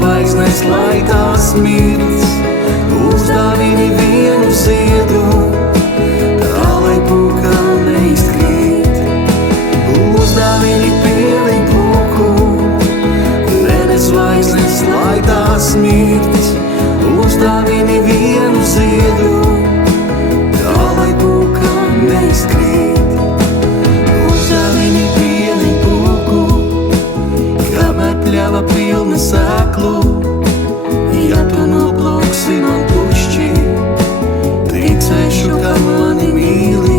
zvaigznes, lai tās mirts, uzdāvini vienu ziedu, tā lai pūka neizkrīt. Uzdāvini pieliņ pūku, nenes zvaigznes, lai tās mirts, uzdāvini vienu ziedu, tā lai pūka neizkrīt. Uzdāvini pieliņ pūku, kamēr pļava pilna sēklu, ja tu noplūksi man pušķi, ticēšu, ka mani mīli.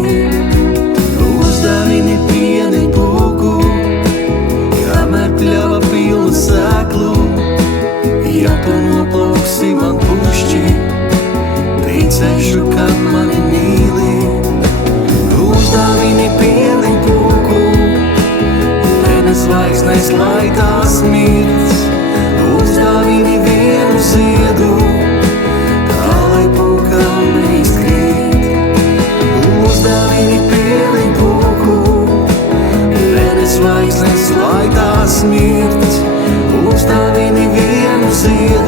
Uzdāvini pieliņ pūku, kamēr pļava pilna sēklu, ja tu noplūksi man pušķi, ticēšu, ka mani mīli. Uzdāvini pieliņ pūku, nenes zvaigznes, lai tās mirts, uzdāvini vienu ziedu, tā lai pūka neizkrīt. Uzdāvini pieliņ pūku, nenes zvaigznes, lai tās mirts, uzdāvini vienu ziedu,